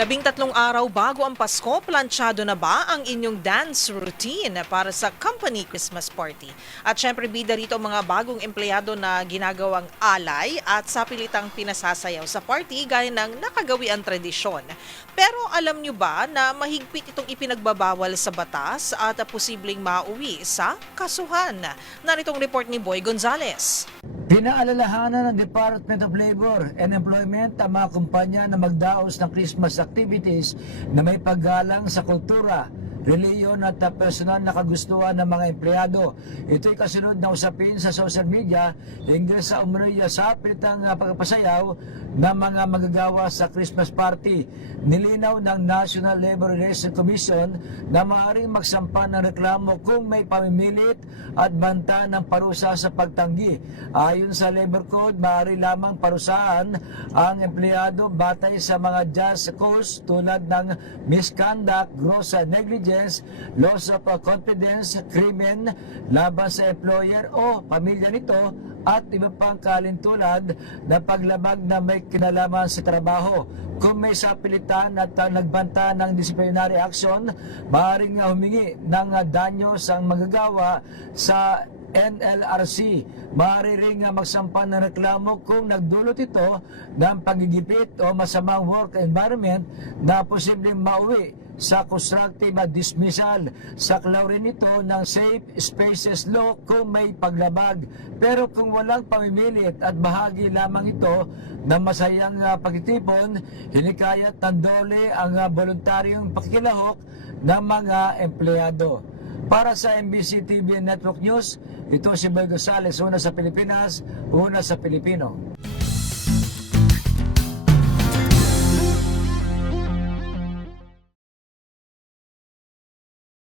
13 araw bago ang Pasko, planchado na ba ang inyong dance routine para sa company Christmas party? At syempre bida rito ang mga bagong empleyado na ginagawang alay at sapilitang pinasasayaw sa party gaya ng nakagawian tradisyon. Pero alam nyo ba na mahigpit itong ipinagbabawal sa batas at posibleng mauwi sa kasuhan? Naritong report ni Boy Gonzales. Pinaalalahanan ng Department of Labor and Employment ang mga kumpanya na magdaos ng Christmas activities na may paggalang sa kultura, reliyon at personal na kagustuhan ng mga empleyado. Ito'y kasunod na usapin sa social media hinggil sa umano'y sapilitang pagpapasayaw ng mga magagawa sa Christmas party. Nilinaw ng National Labor Relations Commission na maaaring magsampa ng reklamo kung may pamimilit at banta ng parusa sa pagtanggi. Ayon sa Labor Code, maaari lamang parusahan ang empleyado batay sa mga just cause tulad ng misconduct, gross negligence, loss of confidence, krimen laban sa employer o pamilya nito at iba pang kalintulad na paglabag na may kinalaman sa trabaho. Kung may sapilitan at nagbanta ng disciplinary action, maaaring humingi ng danyos ang magagawa sa NLRC. Maaari ring magsampa ng reklamo kung nagdulot ito ng pagigipit o masamang work environment na posibleng mauwi sa constructive dismissal. Saklaw rin ito ng Safe Spaces Law kung may paglabag. Pero kung walang pamimilit at bahagi lamang ito ng masayang pagtitipon, hinikayat ng dole ang voluntaryong pakikilahok ng mga empleyado. Para sa MBC TV Network News, ito si Boy Gonzales, una sa Pilipinas, una sa Pilipino.